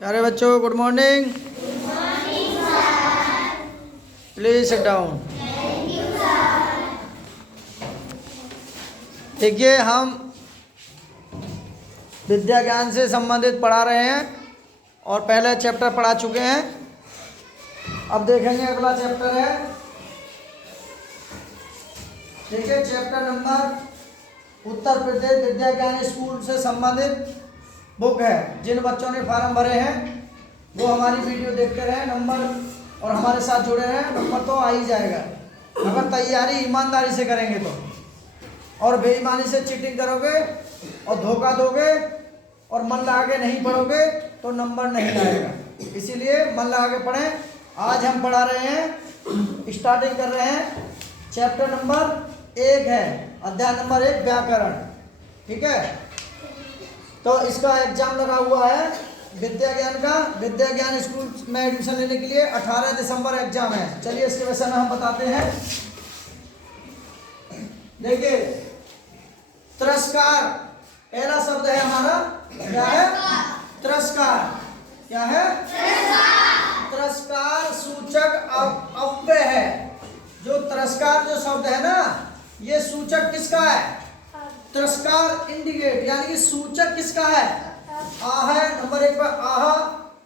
प्यारे बच्चों, good morning. Please sit down. देखिए, हम विद्या ज्ञान से संबंधित पढ़ा रहे हैं और पहले चैप्टर पढ़ा चुके हैं। अब देखेंगे अगला चैप्टर है। देखिए, चैप्टर नंबर उत्तर प्रदेश विद्या ज्ञान स्कूल से संबंधित बुक है। जिन बच्चों ने फॉर्म भरे हैं वो हमारी वीडियो देखते रहे नंबर और हमारे साथ जुड़े रहें, नंबर तो आ ही जाएगा अगर तैयारी ईमानदारी से करेंगे तो। और बेईमानी से चीटिंग करोगे और धोखा दोगे और मन लगा के नहीं पढ़ोगे तो नंबर नहीं आएगा। इसीलिए मन लगा के पढ़ें। आज हम पढ़ा रहे हैं, स्टार्टिंग कर रहे हैं। चैप्टर नंबर 1 है, अध्याय नंबर 1 व्याकरण। ठीक है, तो इसका एग्जाम लगा हुआ है विद्या ज्ञान का। विद्या ज्ञान स्कूल में एडमिशन लेने के लिए 18 दिसंबर एग्जाम है। चलिए इसके विषय में हम बताते हैं। देखिए, तिरस्कार पहला शब्द है हमारा। क्या है? तिरस्कार। क्या है? तिरस्कार सूचक अव्यय है। जो तिरस्कार जो शब्द है ना, ये सूचक किसका है? तिरस्कार इंडिकेट, यानी कि सूचक किसका है? आ है। नंबर 1 पर आहा,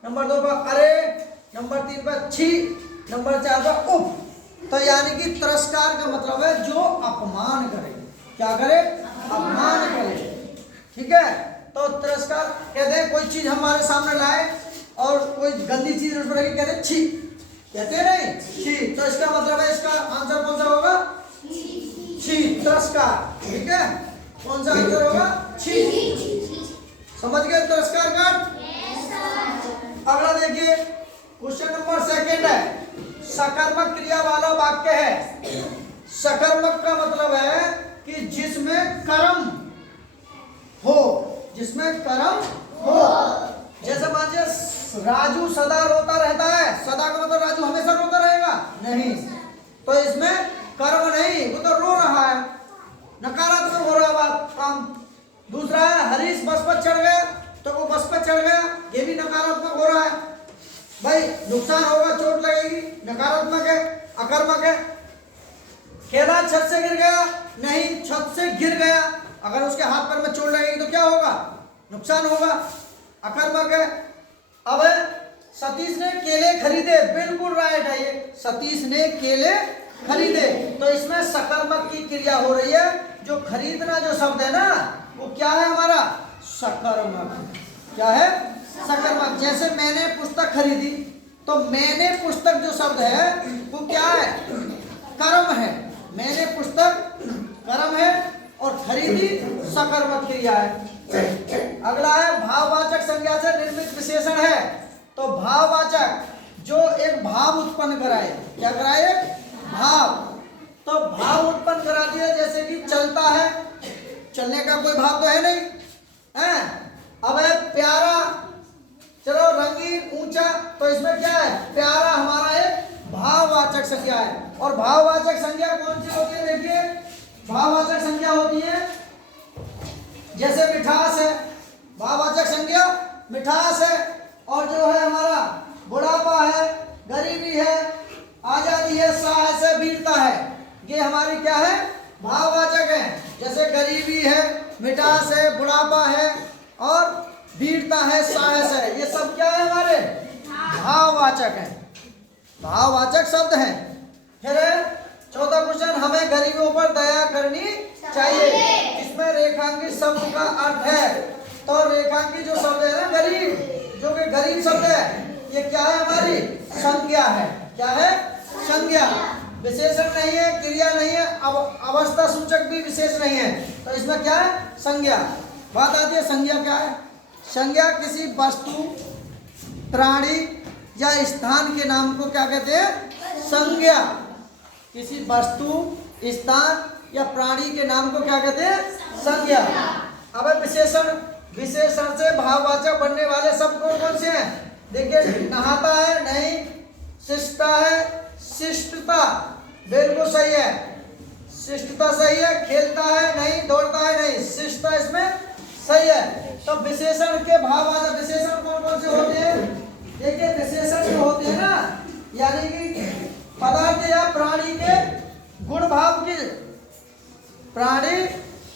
नंबर 2 पर अरे, नंबर 3 पर छी, नंबर 4 पर उप। तो यानी कि तिरस्कार का मतलब है जो अपमान करे। क्या करे? अपमान करे। ठीक है, तो तिरस्कार कहते हैं कोई चीज हमारे सामने लाए और कोई गंदी चीज उस पर रखी, कहते छी। कहते नहीं छी, तो इसका मतलब है, इसका आंसर कौन सा होगा? छी, तिरस्कार। ठीक है, कौन सा आंसर होगा? छी। समझ गए तिरस्कार का? अगला देखिए, क्वेश्चन नंबर 2 है। सकर्मक क्रिया वाला वाक्य है। सकर्मक का मतलब है कि जिसमें कर्म हो, जिसमें कर्म हो। जैसे मान राजू सदा रोता रहता है। सदा का मतलब राजू हमेशा रोता रहेगा? नहीं। तो इसमें कर्म नहीं, वो तो रो रहा है, नकारात्मक हो रहा बात काम। दूसरा है हरीश बस पर चढ़ गया, तो वो बस पर चढ़ गया, ये भी नकारात्मक हो रहा है। भाई नुकसान होगा, चोट लगेगी, नकारात्मक है, अकर्मक है। केला छत से गिर गया, नहीं, छत से गिर गया, अगर उसके हाथ पैर में चोट लगेगी तो क्या होगा? नुकसान होगा, अकर्मक है। अब सतीश ने केले खरीदे, बिल्कुल राइट है ये। सतीश ने केले खरीदे, तो इसमें सकर्मक की क्रिया हो रही है। जो खरीदना जो शब्द है ना, वो क्या है हमारा? सकर्मक। क्या है? सकर्मक। जैसे मैंने पुस्तक खरीदी, तो मैंने पुस्तक जो शब्द है वो क्या है? कर्म है। मैंने पुस्तक कर्म है और खरीदी सकर्मक क्रिया है। अगला है भाववाचक संज्ञा से निर्मित विशेषण है। तो भाववाचक जो एक भाव उत्पन्न कराए। क्या कराए? भाव। तो भाव उत्पन्न कराती है, जैसे कि चलता है, चलने का कोई भाव तो है नहीं है। अब है प्यारा, चलो रंगीन, ऊंचा, तो इसमें क्या है? प्यारा हमारा एक भाववाचक संज्ञा है। और भाववाचक संज्ञा कौन सी होती है? देखिए, भाववाचक संज्ञा होती है जैसे मिठास है, भाववाचक संज्ञा मिठास है। और जो है हमारा बुढ़ापा है, गरीबी है, आजादी है, साहस है, वीरता है, ये हमारी क्या है? भाववाचक है। जैसे गरीबी है, मिठास है, बुढ़ापा है और वीरता है, साहस है, ये सब क्या है? हमारे भाववाचक है, भाववाचक शब्द हैं। फिर चौथा क्वेश्चन, हमें गरीबों पर दया करनी चाहिए। इसमें रेखांकित शब्द का अर्थ है। तो रेखांकित जो शब्द है ना, गरीब, जो कि गरीब शब्द है, ये क्या है? हमारी संज्ञा है। क्या है? संज्ञा। विशेषण नहीं है, क्रिया नहीं है, अवस्था सूचक भी विशेष नहीं है, तो इसमें क्या है? संज्ञा। बात आती है संज्ञा क्या है? संज्ञा किसी वस्तु, प्राणी या स्थान के नाम को क्या कहते हैं? संज्ञा। किसी वस्तु, स्थान या प्राणी के नाम को क्या कहते हैं? संज्ञा। अब विशेषण, विशेषण से भाववाचक बनने वाले शब्द कौन कौन से हैं? देखिए, नहाता है, नहीं। शिष्टता है, शिष्टता बिल्कुल सही है, शिष्टता सही है। खेलता है, नहीं। दौड़ता है, नहीं। शिष्टता इसमें सही है। तो विशेषण के भाववाचक विशेषण कौन कौन से होते हैं?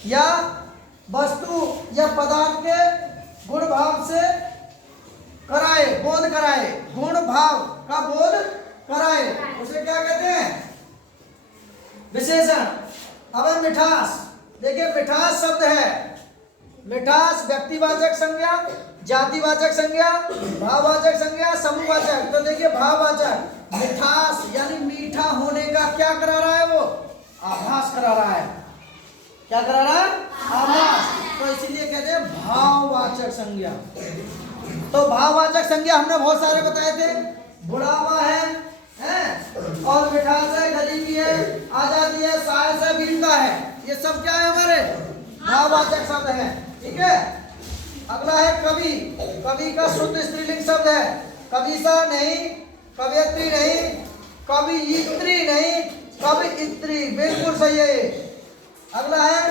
या वस्तु या पदार्थ के गुण भाव से कराए, बोध कराए, गुण भाव का बोध कराए, उसे क्या कहते हैं? विशेषण। अब मिठास, देखिए मिठास शब्द है, मिठास व्यक्तिवाचक संज्ञा, जातिवाचक संज्ञा, भाववाचक संज्ञा, समूहवाचक। तो देखिए भाववाचक, मिठास यानी मीठा होने का क्या करा रहा है? वो आभास करा रहा है। क्या करा रहा है? आभास। तो इसीलिए कहते हैं भाववाचक संज्ञा। तो भाववाचक संज्ञा हमने बहुत सारे बताए थे, बुढ़ावा है और मिठास है, गरीबी है, आजादी है, साहस है, वीरता है, ये सब क्या है? हमारे भाववाचक शब्द है। ठीक है। अगला है कवि। कवि का शुद्ध स्त्रीलिंग शब्द है, कविसा नहीं, कवयित्री नहीं, कवियित्री नहीं, कवियित्री, बिल्कुल सही है। अगला है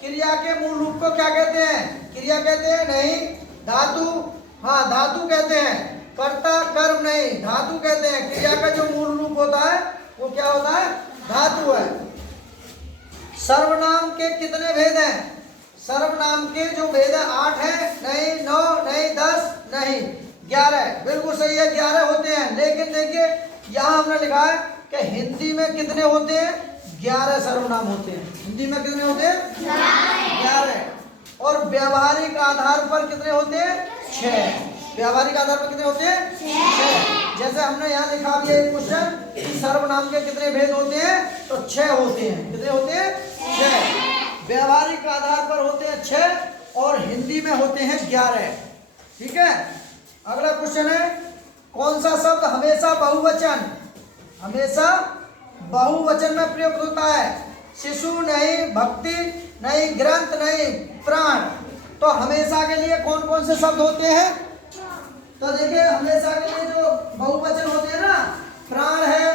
क्रिया के मूल रूप को क्या कहते हैं? क्रिया कहते हैं नहीं, धातु, हाँ धातु कहते हैं, कर्ता कर्म नहीं, धातु कहते हैं। क्रिया का जो मूल रूप होता है वो क्या होता है? धातु है। सर्वनाम के कितने भेद हैं? सर्वनाम के जो भेद है 8 है, नहीं 9, नहीं 10, नहीं 11, बिल्कुल सही है, 11 होते हैं। लेकिन देखिए यहाँ हमने लिखा है कि हिंदी में कितने होते हैं? 11 सर्वनाम होते हैं। हिंदी में कितने होते हैं? 11। और व्यवहारिक आधार पर कितने होते हैं? 6। व्यवहारिक आधार पर कितने होते हैं? 6। जैसे हमने यहाँ लिखा भी है क्वेश्चन, सर्वनाम के कितने भेद होते हैं? तो 6 होते हैं। कितने होते हैं? 6। व्यवहारिक आधार पर होते हैं 6 और हिंदी में होते हैं 11। ठीक है। अगला क्वेश्चन है, कौन सा शब्द हमेशा बहुवचन, हमेशा बहुवचन में प्रयुक्त होता है? शिशु नहीं, भक्ति नहीं, ग्रंथ नहीं, प्राण। तो हमेशा के लिए कौन कौन से शब्द होते हैं? तो देखिए हमेशा के लिए जो बहुवचन होते हैं ना, प्राण है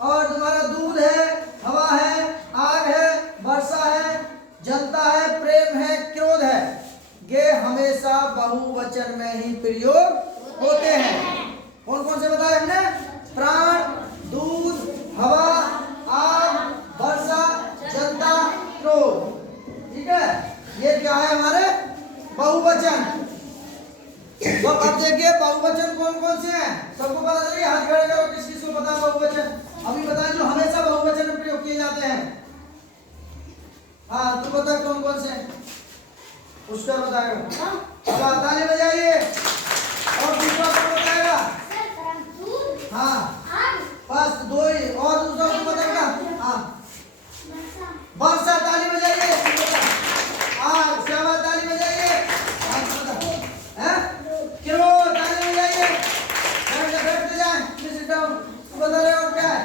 और तुम्हारा दूध है, हवा है, आग है, वर्षा है, जनता है, प्रेम है, क्रोध है, ये हमेशा बहुवचन में ही प्रयोग होते हैं। कौन कौन से बताए हमने? प्राण, दूध, हवा, आग, वर्षा, जनता, क्रोध। ठीक है। ये क्या है? हमारे बहुवचन। तो अब देखिए बहुवचन कौन कौन से हैं? सबको पता चलिए, हाथ खड़े करो, किस किस को पता है बहुवचन? अभी बताएं जो हमेशा बहुवचन में प्रयोग किए जाते हैं। हाँ तू बता कौन कौन से? उसका बताएगा। अब ताली बजाइए। और दूसरा कौन बताएगा? हाँ बस 2 ही। और दूसरा कौन बताएगा? हाँ वर्षा, ताली बजाइए। हाँ श्यामा, ताली बजाइए। क्रोध, ताली बजाइए। बैठते जाए, बता रहे और क्या है?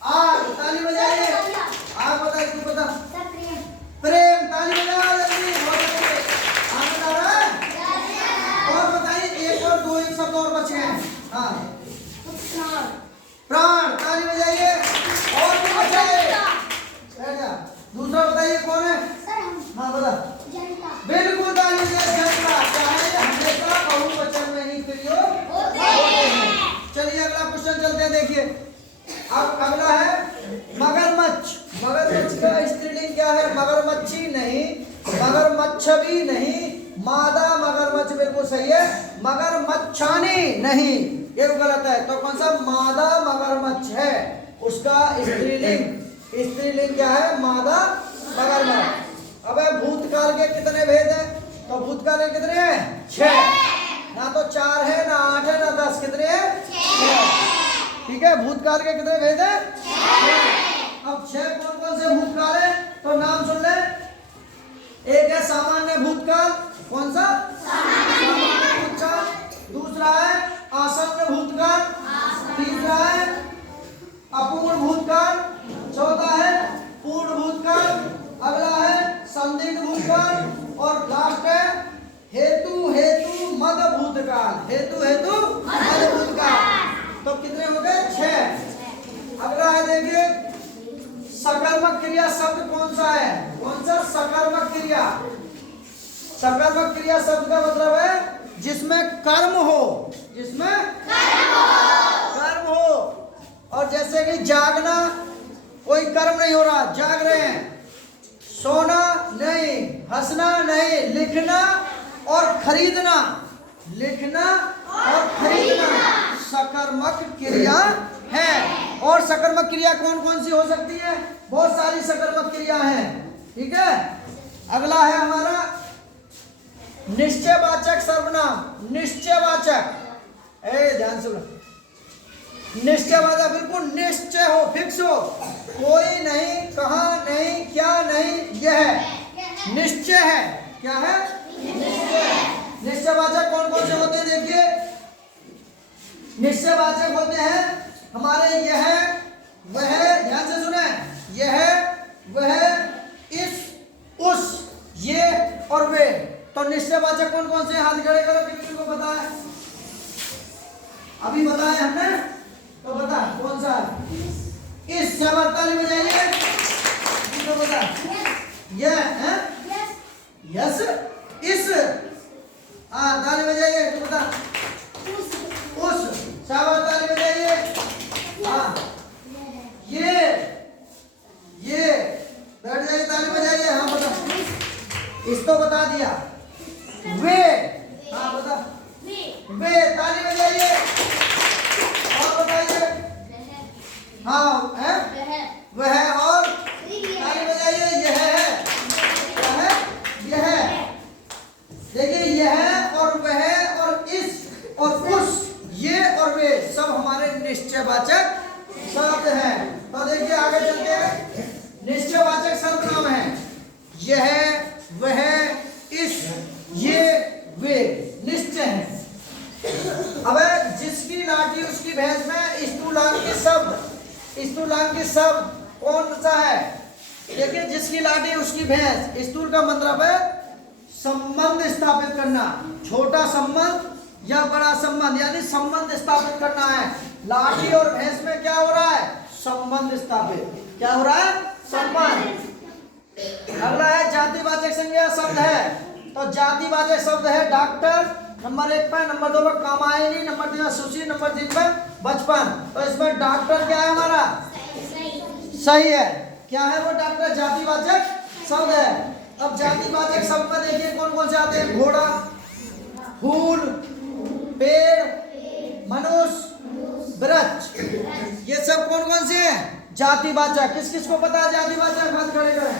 आग, ताली बजाइए। आग बता, इसको बता। प्रेम, ताली बजाओ जल्दी। आग बता रहा है? और बताइए, एक और 2 एक शब्द और बचे हैं। हाँ प्राण, ताली बजाइए। और भी बचे हैं। दूसरा बताइए कौन है? हाँ बता। बिल्कुल ताली बजाइए। जनता, चाहे हमेशा बहुवचन में ही प्रयोग होते हैं। चलिए अगला क्वेश्चन चलते हैं। देखिए अब अगला है मगरमच्छ। मगरमच्छ का स्त्रीलिंग क्या है? मगरमच्छी नहीं, मगरमच्छ भी नहीं, मादा मगरमच्छ बिल्कुल सही है, मगरमच्छानी नहीं, ये गलत है। तो कौन सा? मादा मगरमच्छ है, उसका स्त्रीलिंग क्या है? मादा मगरमच्छ। अब भूतकाल के कितने भेद हैं? तो भूतकाल के कितने हैं? 6। ना तो 4 है, ना 8 है, ना 10, कितने हैं? 6। ठीक है। भूतकाल के कितने भेद हैं? 6। अब 6 कौन कौन से भूतकाल है? तो नाम सुन ले। एक है सामान्य भूतकाल। कौन सा? सामान्य भूतकाल। दूसरा है आसन्न भूतकाल। तीसरा है अपूर्ण भूतकाल। चौथा है पूर्ण भूतकाल। अगला है संदिग्ध भूतकाल और लास्ट है हेतु मद भूतकाल। हेतु मद भूतकाल। तो कितने हो गए? 6। अगला है देखिए सकर्मक क्रिया शब्द कौन सा है? कौन सा? सकर्मक क्रिया। सकर्मक क्रिया शब्द का मतलब है जिसमें कर्म हो, जिसमें कर्म हो। और जैसे कि जागना, कोई कर्म नहीं हो रहा, जाग रहे हैं। सोना नहीं, हंसना नहीं, लिखना और खरीदना, लिखना और खरीदना सकर्मक क्रिया है। और सकर्मक क्रिया कौन कौन सी हो सकती है? बहुत सारी सकर्मक क्रिया हैं। ठीक है, अगला है हमारा निश्चयवाचक सर्वनाम। निश्चयवाचक, ध्यान से, निश्चयवाचक बिल्कुल निश्चय हो, फिक्स हो, कोई नहीं, कहां नहीं, क्या नहीं, यह निश्चय है। क्या है? निश्चयवाचक कौन कौन से होते हैं? देखिए, निश्चयवाचक होते हैं हमारे यह, वह, ध्यान से सुने, यह, वह, इस, उस, ये और वे। तो निश्चयवाचक कौन कौन से? हाथ खड़े करो, किसी को पता है? अभी बताया हमने, तो बता कौन सा? इस, शाबाश, ताली बजाइए। किसको पता? यह है, यस, इस, ताली बजाइए। तो बता, उस, शाबाश, ताली बजाइए। ये बैठ जाइए, ताली बजाइए। हाँ बता, इसको बता दिया। वे, हाँ बता, वे, ताली बजाइए। और बताइए, हाँ है, वह, और ताली बजाइए। यह है, क्या है? यह, देखिए, यह और वह और इस और उस, ये और वे सब हमारे निश्चयवाचक शब्द हैं। तो देखिए आगे चलते हैं, निश्चयवाचक सर्वनाम है यह, वह, इस, ये, वे, निश्चय है। अब जिसकी लाठी उसकी भैंस में स्थूलांकी शब्द, स्थूलांकी शब्द कौन सा है? देखिए, जिसकी लाठी उसकी भैंस, स्थूल का मतलब है संबंध स्थापित करना, छोटा संबंध या बड़ा संबंध, यानी संबंध स्थापित करना है। लाठी और भैंस में क्या हो रहा है? संबंध स्थापित। क्या हो रहा है? संबंध। अगला है जातिवाचक संज्ञा शब्द है। तो जातिवाचक शब्द है डॉक्टर, नंबर 1 पे, नंबर 2 पे कामायनी, नंबर 3 पे सुशी, नंबर 3 पे बचपन। तो इसमें डॉक्टर क्या है हमारा? सही है। क्या है वो? डॉक्टर जातिवाचक शब्द है। अब जातिवाचक शब्द में देखिए कौन कौन से आते हैं? घोड़ा, फूल, पेड़, मनुष्य, वृक्ष, ये सब कौन कौन से हैं? जातिवाचक। किस किस को पता है जातिवाचक? हाथ खड़े करें।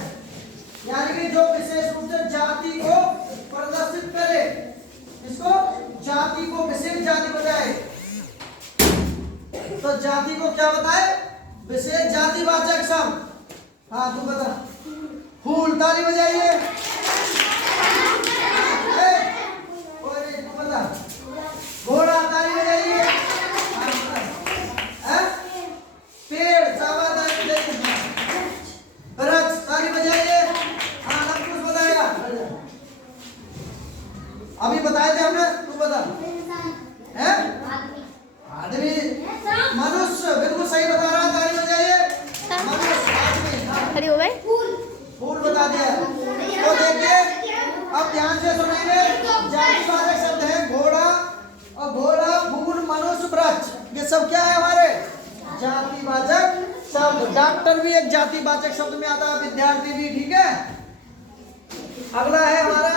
यानी कि जो विशेष रूप से जाति को प्रदर्शित करे, इसको जाति को, विशेष जाति बताए। तो जाति को क्या बताए? विशेष जातिवाचक शब्द। हाँ तू बता। फूल, ताली बजाइए। तू बता। घोड़ा, ताली बजाइए। पेड़, शाबाश, ताली बजाइए। वृक्ष, ताली बजाइए। हाँ सब कुछ बताएगा। अभी बताए थे हमने, तू बता। है? आदमी, मनुष्य, बिल्कुल सही बता रहा है, ताली बजाइए। मनुष्य, आदमी, खड़ी हो गए। फूल बता दिया। तो देखिए, अब ध्यान से सुनेंगे। जातिवाचक शब्द है घोड़ा, और घोड़ा, फूल, मनुष्य, वृक्ष, ये सब क्या है हमारे? जातिवाचक शब्द। डॉक्टर भी एक जातिवाचक शब्द में आता है, विद्यार्थी भी। ठीक है, अगला है हमारा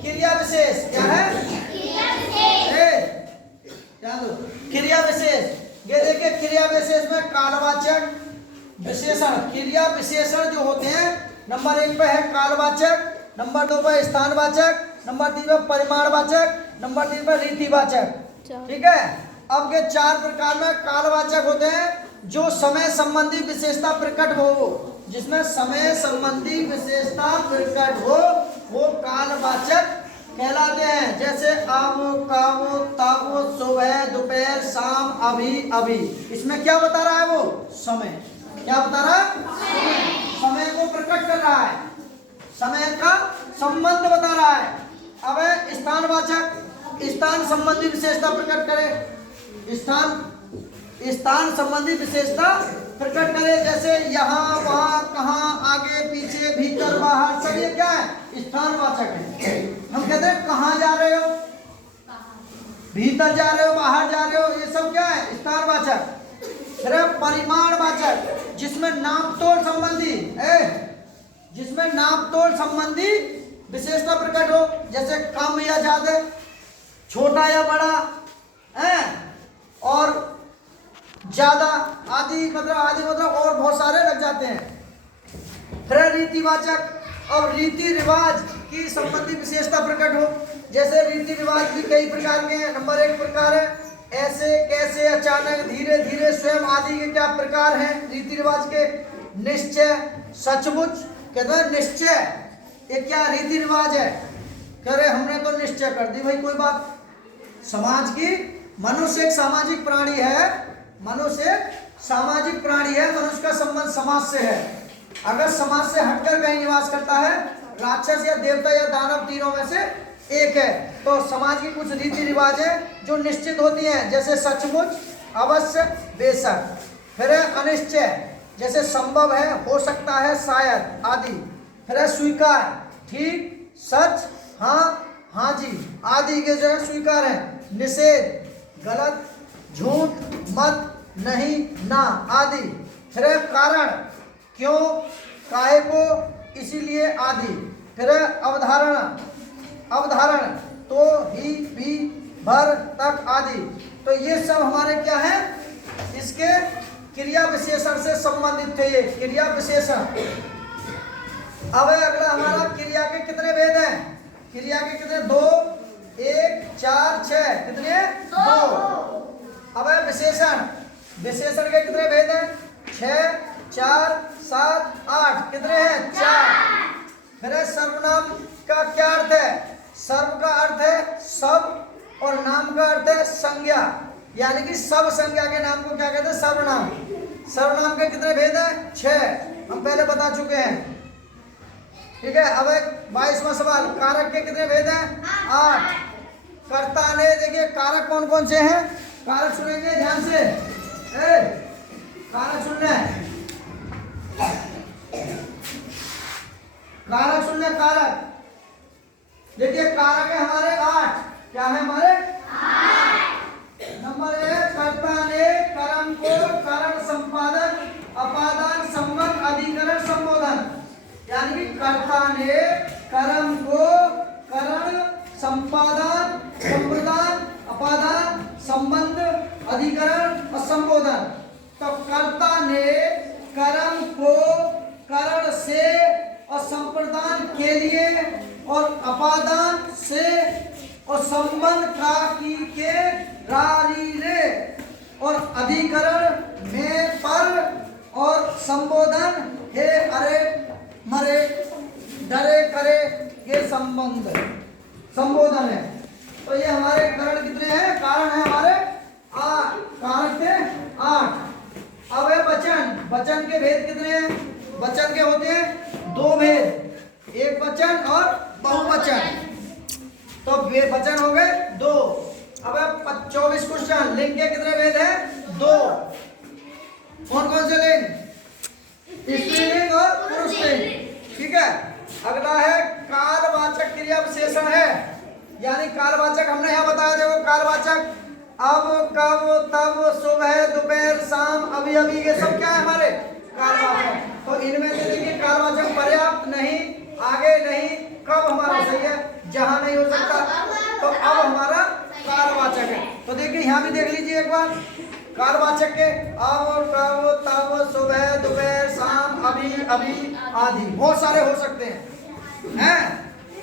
क्रिया विशेष। क्या है? क्रिया विशेष। ये देखिए, क्रिया विशेष में कालवाचक, विशेषण। क्रिया विशेषण जो होते हैं, नंबर 1 पे है कालवाचक, नंबर 2 पे स्थानवाचक, नंबर 3 पे परिमाणवाचक, नंबर 3 पे रीतिवाचक। ठीक है, अब के 4 प्रकार में कालवाचक होते हैं, जो समय संबंधी विशेषता प्रकट हो, जिसमें समय संबंधी विशेषता प्रकट हो, वो कालवाचक कहलाते हैं। जैसे आवो, कावो, तावो, सुबह, दोपहर, शाम, अभी, अभी। इसमें क्या बता रहा है वो? समय। क्या बता रहा है? समय को प्रकट कर रहा है, समय का संबंध बता रहा है। अब है स्थानवाचक, स्थान संबंधी विशेषता प्रकट करे, स्थान संबंधी विशेषता प्रकट करे। जैसे यहाँ, वहाँ, कहाँ, आगे, पीछे, भीतर, बाहर, सब ये क्या है? स्थानवाचक है। हम कहते हैं कहाँ जा रहे हो, भीतर जा रहे हो, बाहर जा रहे हो, ये सब क्या है? स्थानवाचक। फिर परिमाणवाचक, जिसमें नापतोल संबंधी, जिसमें नाप तोल संबंधी विशेषता प्रकट हो, जैसे कम या ज्यादा, छोटा या बड़ा है, और ज्यादा आदि मतलब और बहुत सारे लग जाते हैं। फिर रीतिवाचक, और रीति रिवाज की संबंधी विशेषता प्रकट हो, जैसे रीति रिवाज भी कई प्रकार के हैं। नंबर 1 प्रकार है ऐसे, कैसे, अचानक, धीरे धीरे, स्वयं आदि के क्या प्रकार हैं रीति रिवाज के। निश्चय, सचमुच, कहते हैं निश्चय ये क्या रीति रिवाज है, कह रहे हमने तो निश्चय कर दी भाई कोई बात। समाज की, मनुष्य एक सामाजिक प्राणी है, मनुष्य सामाजिक प्राणी है, मनुष्य का संबंध समाज से है। अगर समाज से हटकर कहीं निवास करता है, राक्षस या देवता या दानव तीनों में से एक है, तो समाज की कुछ रीति रिवाज है जो निश्चित होती हैं, जैसे सचमुच, अवश्य, बेशक। फिर है अनिश्चय, जैसे संभव है, हो सकता है, शायद आदि। फिर है स्वीकार, ठीक, सच, हाँ, हाँ जी आदि के जो है स्वीकार है। निषेध, गलत, झूठ, मत, नहीं, ना आदि। फिर है कारण, क्यों, काहे को, इसीलिए आदि। फिर है अवधारणा, अवधारण, तो, ही, भी, भर, तक आदि। तो ये सब हमारे क्या है, इसके क्रिया विशेषण से संबंधित थे, ये क्रिया विशेषण। अब अगला हमारा क्रिया के कितने भेद हैं, क्रिया के कितने, 2, 1, 4, 6, कितने, 2। अब विशेषण, विशेषण के कितने भेद हैं, 6, 4, 7, 8, कितने हैं, 4। फिर सर्वनाम का क्या अर्थ है, सर्व का अर्थ है सब, और नाम का अर्थ है संज्ञा, यानी कि सब संज्ञा के नाम को क्या कहते हैं, सर्वनाम। सर्वनाम के कितने भेद हैं, 6, हम पहले बता चुके हैं, ठीक है। अब 22वां सवाल, कारक के कितने भेद हैं, 8। कर्ता ने, देखिए कारक कौन कौन से हैं, कारक सुनेंगे ध्यान से, कारक सुनना है, कारक सुनना, कारक देखिए कारक है हमारे 8, क्या है हमारे 8। नंबर 1, कर्ता ने कर्म को कारण संपादन, अपादान, संबंध, अधिकरण, संबोधन, यानी कि कर्ता ने कर्म को कारण, संपादन, संप्रदान, अपादान, संबंध, अधिकरण और संबोधन। तो कर्ता ने कर्म को करण से और संप्रदान के लिए और अपादान से और संबंध का की के रारी रे और अधिकरण में पर और संबोधन हे अरे मरे डरे करे ये संबंध संबोधन है। तो ये हमारे करण कितने हैं, कारण है हमारे 8, कारण थे 8। अब है वचन, वचन के भेद कितने हैं, वचन के होते हैं 2 भेद, एक वचन और बहुवचन। तो वचन हो गए 2। अब है 24 क्वेश्चन, लिंग के कितने भेद हैं, 2। कौन कौन से लिंग, स्त्रीलिंग और पुरुष लिंग, ठीक है। अगला है कालवाचक क्रिया विशेषण है, यानी कालवाचक हमने यहाँ बताया, देखो कालवाचक अब, कब, तब, सुबह, दोपहर, शाम, अभी अभी, ये सब क्या है हमारे कालवाचक। तो इनमें से देखिए कालवाचक पर्याप्त नहीं, आगे नहीं, कब हमारा सही है, जहां नहीं हो सकता, तो अब हमारा कालवाचक है। तो देखिए यहाँ भी देख लीजिए एक बार, कालवाचक के अब, कब, तब, सुबह, दोपहर, शाम, अभी अभी आदि, बहुत सारे हो सकते हैं।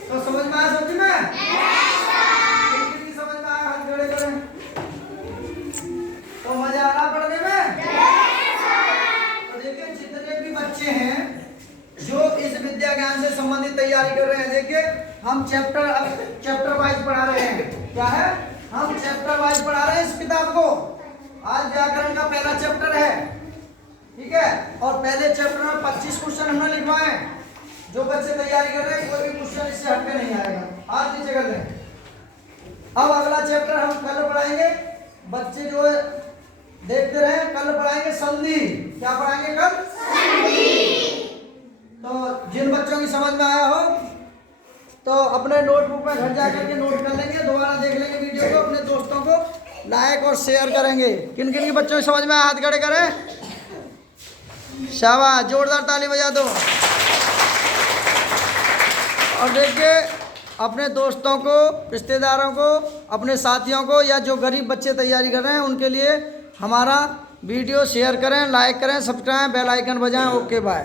तो समझ में आया, समझ में समझ में आया, हाथ जोड़े करें। तो मजा आ रहा पढ़ने में। तो देखिए जितने भी बच्चे हैं जो इस विद्या ज्ञान से संबंधित तैयारी कर रहे हैं, देखिए हम चैप्टर वाइज पढ़ा रहे हैं। क्या है, हम चैप्टर वाइज पढ़ा रहे हैं इस किताब को। आज व्याकरण का पहला चैप्टर है, ठीक है, और पहले चैप्टर में 25 क्वेश्चन हमने लिखवाए हैं। जो बच्चे तैयारी कर रहे हैं कोई भी क्वेश्चन इससे हटके नहीं आएगा, आज नीचे कर दें। अब अगला चैप्टर हम कल पढ़ाएंगे, बच्चे जो देखते रहे, कल पढ़ाएंगे संधि। क्या पढ़ाएंगे कल, संधि। तो जिन बच्चों की समझ में आया हो तो अपने नोटबुक में घर जाकर के नोट कर लेंगे, दोबारा देख लेंगे वीडियो को, अपने दोस्तों को लाइक और शेयर करेंगे। किन किन के बच्चों की समझ में आया, हाथ खड़े करें, शाबाश, जोरदार ताली बजा दो। और देखिए अपने दोस्तों को, रिश्तेदारों को, अपने साथियों को, या जो गरीब बच्चे तैयारी कर रहे हैं उनके लिए हमारा वीडियो शेयर करें, लाइक करें, सब्सक्राइब, बेल आइकन बजाएं। Okay bye.